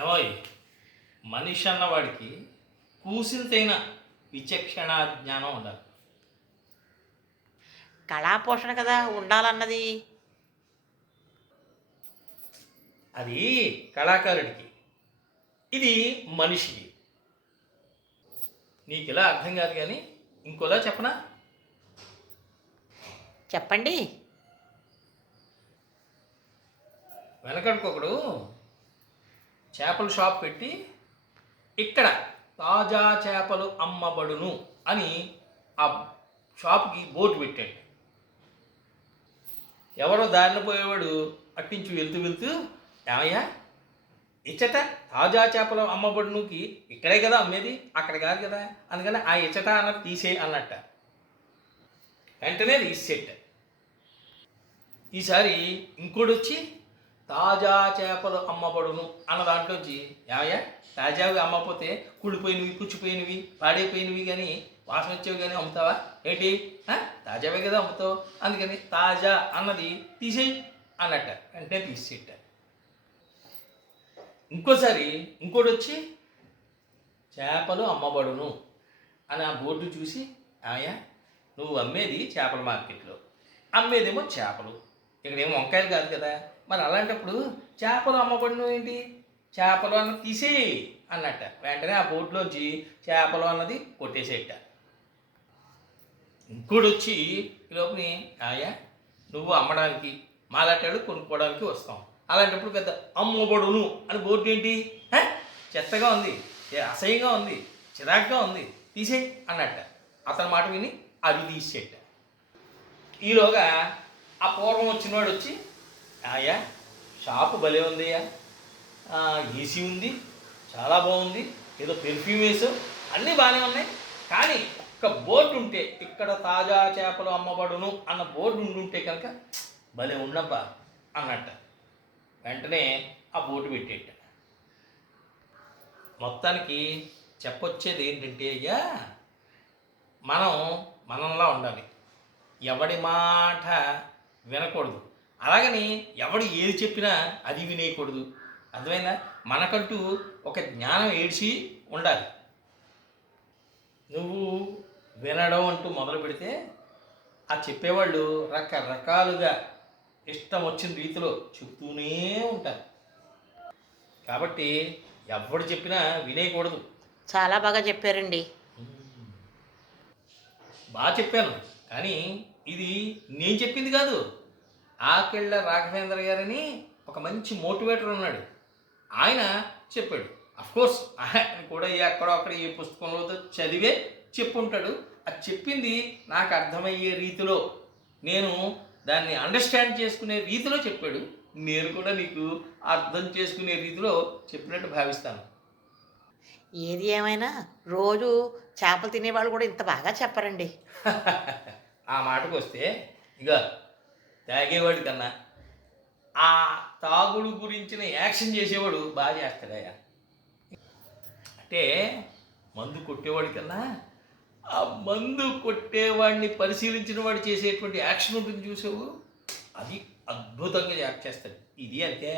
ఏమోయ్ మనిషి అన్నవాడికి కూసింతైన విచక్షణ జ్ఞానం ఉండాలి. కళాపోషణ కదా ఉండాలన్నది. అది కళాకారుడికి, ఇది మనిషికి. నీకు ఇలా అర్థం కాదు కానీ ఇంకోలా చెప్పనా? చెప్పండి. వెనకడుకొకడు చేపల షాప్ పెట్టి ఇక్కడ తాజా చేపలు అమ్మబడును అని ఆ షాప్కి బోర్డు పెట్టాడు. ఎవరో దారిన పోయేవాడు అట్టించి వెళ్తూ వెళ్తూ, ఏమయ్యా ఇచ్చట తాజా చేపలు అమ్మబడునుకి ఇక్కడే కదా అమ్మేది, అక్కడ కాదు కదా, అందుకని ఆ ఇచ్చట అన్నది తీసే అన్నట్ట. వెంటనే తీసేట. ఈసారి ఇంకోటి వచ్చి తాజా చేపలు అమ్మబడును అన్న దాంట్లోంచి, ఏమయ్యా తాజావి అమ్మకపోతే కుళ్ళిపోయినవి, పుచ్చిపోయినవి, పాడైపోయినవి కానీ వాసన వచ్చేవి కానీ అమ్ముతావా ఏంటి? తాజావే కదా అమ్ముతావు, అందుకని తాజా అన్నది తీసేయి అన్నట్ట. వెంటనే తీసేట. ఇంకోసారి ఇంకోటి వచ్చి చేపలు అమ్మబడును అని ఆ బోర్డు చూసి, ఏమయ్యా నువ్వు అమ్మేది చేపల మార్కెట్లో, అమ్మేదేమో చేపలు, ఇక్కడేమో వంకాయలు కాదు కదా, మరి అలాంటప్పుడు చేపలు అమ్మబడును ఏంటి, చేపలు అన్నది తీసేయి అన్నట్ట. వెంటనే ఆ బోర్డులోంచి చేపలు అన్నది కొట్టేసేట. ఇంకోటి వచ్చి ఈ లోపని, ఆయా నువ్వు అమ్మడానికి మాలాటాడు కొనుక్కోవడానికి వస్తాం, అలాంటప్పుడు పెద్ద అమ్మబడును అని బోర్డు ఏంటి, చెత్తగా ఉంది, అసహ్యంగా ఉంది, చిరాగ్గా ఉంది, తీసేయి అన్నట్ట. అతని మాట విని అది తీసేట. ఈలోగా ఆ పూర్వం వచ్చినవాడు వచ్చి, ఆయా షాపు భలే ఉందయ్యా, ఏసీ ఉంది, చాలా బాగుంది, ఏదో పెర్ఫ్యూమ్ వేసావు, అన్నీ బాగానే ఉన్నాయి, కానీ ఒక బోర్డు ఉంటే ఇక్కడ తాజా చేపలు అమ్మబడును అన్న బోర్డు ఉండుంటే కనుక భలే ఉన్నబ్బా అన్నట్ట. వెంటనే ఆ బోర్డు పెట్టేట. మొత్తానికి చెప్పొచ్చేది ఏంటంటే, అయ్యా మనం మనంలా ఉండాలి, ఎవడి మాట వినకూడదు, అలాగని ఎవడు ఏది చెప్పినా అది వినేయకూడదు. అర్థమైందా? మనకంటూ ఒక జ్ఞానం ఏడ్చి ఉండాలి. నువ్వు వినడం అంటూ మొదలు పెడితే ఆ చెప్పేవాళ్ళు రకరకాలుగా ఇష్టం వచ్చిన రీతిలో చెప్తూనే ఉంటారు. కాబట్టి ఎవడు చెప్పినా వినేయకూడదు. చాలా బాగా చెప్పారండి. బాగా చెప్పాను, కానీ ఇది నేను చెప్పింది కాదు. ఆకెళ్ళ రాఘవేంద్ర గారని ఒక మంచి మోటివేటర్ ఉన్నాడు, ఆయన చెప్పాడు. అఫ్కోర్స్ ఆయన కూడా ఎక్కడో అక్కడ ఏ పుస్తకంలో చదివే చెప్పుంటాడు. అది చెప్పింది నాకు అర్థమయ్యే రీతిలో, నేను దాన్ని అండర్స్టాండ్ చేసుకునే రీతిలో చెప్పాడు. నేను కూడా నీకు అర్థం చేసుకునే రీతిలో చెప్పినట్టు భావిస్తాను. ఏది ఏమైనా రోజు చేపలు తినేవాళ్ళు కూడా ఇంత బాగా చెప్పరండి. ఆ మాటకు వస్తే, ఇక తాగేవాడి కన్నా ఆ తాగుడు గురించిన యాక్షన్ చేసేవాడు బాగా చేస్తాడయ్యా. అంటే మందు కొట్టేవాడి కన్నా ఆ మందు కొట్టేవాడిని పరిశీలించిన వాడు చేసేటువంటి యాక్షన్ ఉంటుంది చూసావు, అది అద్భుతంగా యాక్ట్ చేస్తాడు. ఇది అంతే.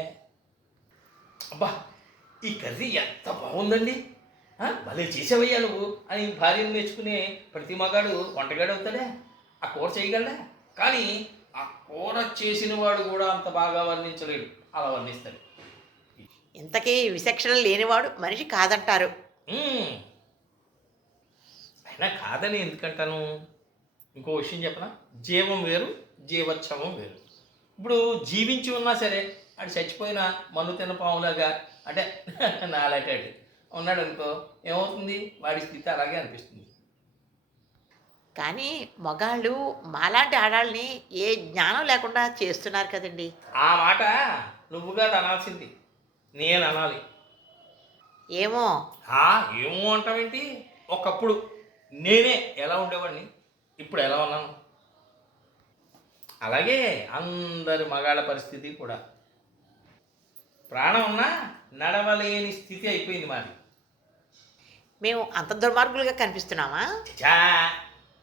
అబ్బా ఈ కర్రీ ఎంత బాగుందండి, భలే చేసేవయ్యా నువ్వు అని భార్యను మెచ్చుకునే ప్రతి మగాడు వంటగాడు అవుతాడా? ఆ కూర చేయగలడా? కానీ ఆ కూర చేసిన వాడు కూడా అంత బాగా వర్ణించలేడు, అలా వర్ణిస్తాడు. ఇంతకీ విచక్షణ లేనివాడు మనిషి కాదంటారు. అయినా కాదని ఎందుకంటాను? ఇంకో విషయం చెప్పనా? జీవం వేరు, జీవోత్సవం వేరు. ఇప్పుడు జీవించి ఉన్నా సరే అది చచ్చిపోయిన మన్ను తిన్న పాములాగా, అంటే నాలాటాడు ఉన్నాడు అనుకో, ఏమవుతుంది? వాడి స్థితి అలాగే అనిపిస్తుంది. కానీ మగాళ్ళు మాలాంటి ఆడాళ్ళని ఏ జ్ఞానం లేకుండా చేస్తున్నారు కదండి. ఆ మాట నువ్వుగా అనాల్సింది, నేను అనాలి. ఏమో ఏమో అంటావేంటి? ఒకప్పుడు నేనే ఎలా ఉండేవాడిని, ఇప్పుడు ఎలా ఉన్నాను. అలాగే అందరి మగాళ్ళ పరిస్థితి కూడా. ప్రాణం ఉన్నా నడవలేని స్థితి అయిపోయింది మాది. మేము అంత దుర్మార్గులుగా కనిపిస్తున్నామా? చా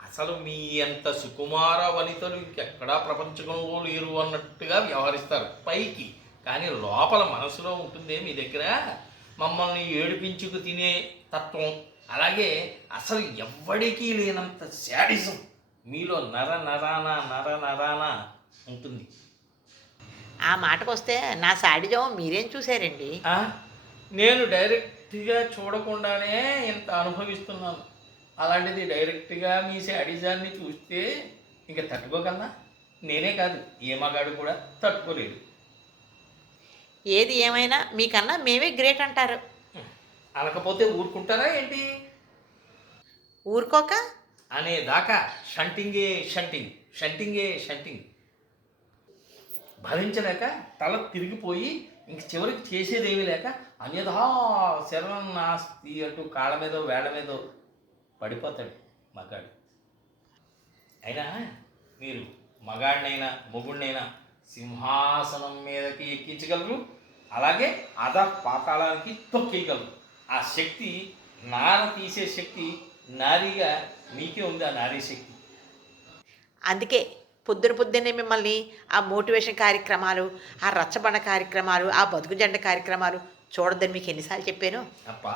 అసలు మీ అంత సుకుమార వనితలు ఇంకెక్కడా ప్రపంచంలో లేరు అన్నట్టుగా వ్యవహరిస్తారు పైకి, కానీ లోపల మనసులో ఉంటుందే మీ దగ్గర మమ్మల్ని ఏడిపించుకు తినే తత్వం, అలాగే అసలు ఎవ్వడికీ లేనంత శాడిజం మీలో నర నరాన ఉంటుంది. ఆ మాటకొస్తే నా సాడిజం మీరేం చూశారండి? ఆ? నేను డైరెక్ట్గా చూడకుండానే ఇంత అనుభవిస్తున్నాను. అలాంటిది డైరెక్ట్గా మీ శాడిజాన్ని చూస్తే ఇంకా తట్టుకోగలనా? నేనే కాదు, ఏ మగాడు కూడా తట్టుకోలేడు. ఏది ఏమైనా మీకన్నా మేమే గ్రేట్ అంటారు. అనకపోతే ఊరుకుంటారా ఏంటి? ఊరుకోక అనేదాకా షంటింగ్ భరించలేక తల తిరిగిపోయి ఇంక చివరికి చేసేదేమీ లేక అన్యథా శరణం నాస్తి అంటూ కాళ్ళ మీదో వేళ్ళ మీదో పడిపోతాడు మగాడు. అయినా మీరు మగాడినైనా మొగుడినైనా సింహాసనం మీదకి ఎక్కించగలరు, అలాగే పాతాళానికి తొక్కేయగలరు. ఆ శక్తి, నార తీసే శక్తి నారీగా మీకే ఉంది. ఆ నారీ శక్తి. అందుకే పొద్దున్నే మిమ్మల్ని ఆ మోటివేషన్ కార్యక్రమాలు, ఆ రచ్చబండ కార్యక్రమాలు, ఆ బతుకు జెండ కార్యక్రమాలు చూడొద్దని మీకు ఎన్నిసార్లు చెప్పాను. అబ్బా,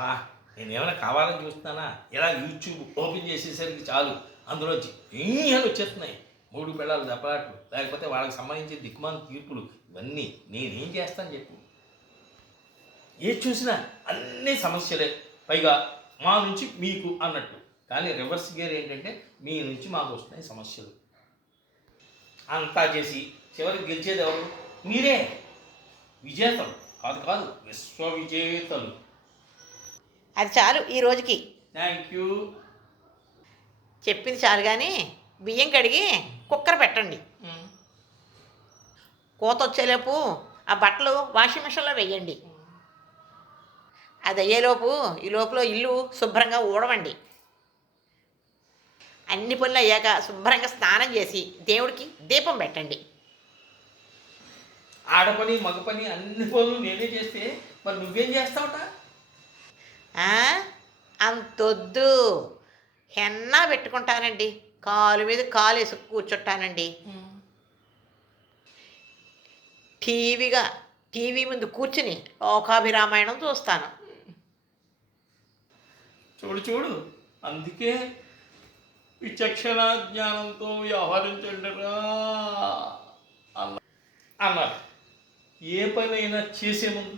నేనేమైనా కావాలని చూస్తున్నానా? ఇలా యూట్యూబ్ ఓపెన్ చేసేసరికి చాలు అందులోంచి ఏం వచ్చేస్తున్నాయి. 3 పిల్లలు దెబ్బలాట్లు, లేకపోతే వాళ్ళకి సంబంధించిన దిక్కుమాల తీర్పులు. ఇవన్నీ నేనేం చేస్తాను చెప్పు? ఏది చూసినా అన్నీ సమస్యలే, పైగా మా నుంచి మీకు అన్నట్టు. కానీ రివర్స్ గేర్ ఏంటంటే మీ నుంచి మాకు వస్తున్నాయి సమస్యలు. అంతా చేసి చివరికి గెలిచేది ఎవరు? మీరే. విజేతలు కాదు, విశ్వ విజేతలు. అది చాలు ఈ రోజుకి. Thank you. చెప్పింది చాలు కానీ బియ్యం కడిగి కుక్కర్ పెట్టండి. కోత వచ్చేలోపు ఆ బట్టలు వాషింగ్ మిషన్లో వేయండి. అది అయ్యేలోపు ఈ లోపల ఇల్లు శుభ్రంగా ఊడవండి. అన్ని పనులు అయ్యాక శుభ్రంగా స్నానం చేసి దేవుడికి దీపం పెట్టండి. ఆడపని మగ పని అన్ని పనులు నేనే చేస్తే మరి నువ్వేం చేస్తావుట? అంతొద్దు, హెన్నా పెట్టుకుంటానండి, కాలు మీద కాలు వేసి కూర్చుంటానండి, టీవీ ముందు కూర్చుని లోకాభిరామాయణం చూస్తాను. చూడు, అందుకే విచక్షణ జ్ఞానంతో వ్యవహరించండిరా అన్నారు. ఏ పనైనా చేసే ముందు,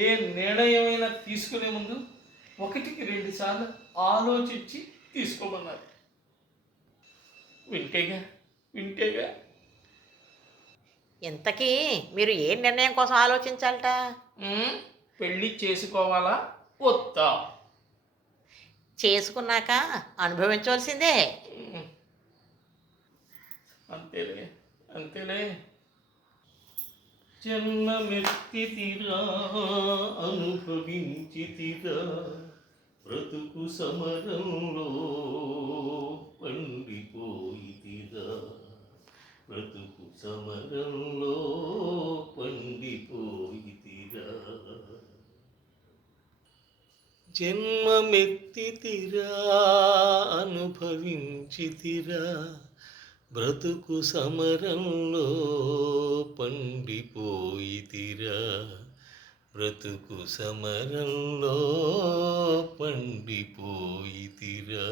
ఏ నిర్ణయమైనా తీసుకునే ముందు 1కి 2 సార్లు ఆలోచించి తీసుకోమన్నారు. వింటేగా. ఇంతకీ మీరు ఏ నిర్ణయం కోసం ఆలోచించాలట? పెళ్ళి చేసుకోవాలా వద్దా? చేసుకున్నాక అనుభవించవలసిందే. అంతేలే. జన్మమెత్తితిరా అనుభవించితిరా, బ్రతుకు సమరంలో పండిపోయితిరా, బ్రతుకు సమరంలో పండిపోయితిరా. జన్మమెత్తితిరా అనుభవించితిరా, బ్రతుకు సమరంలో పండిపోయితిరా, బ్రతుకు సమరంలో పండిపోయితిరా.